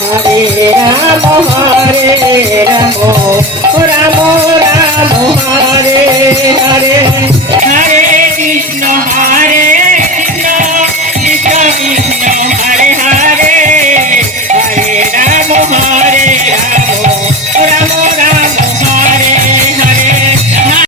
Hare Ram Hare Ram Ram.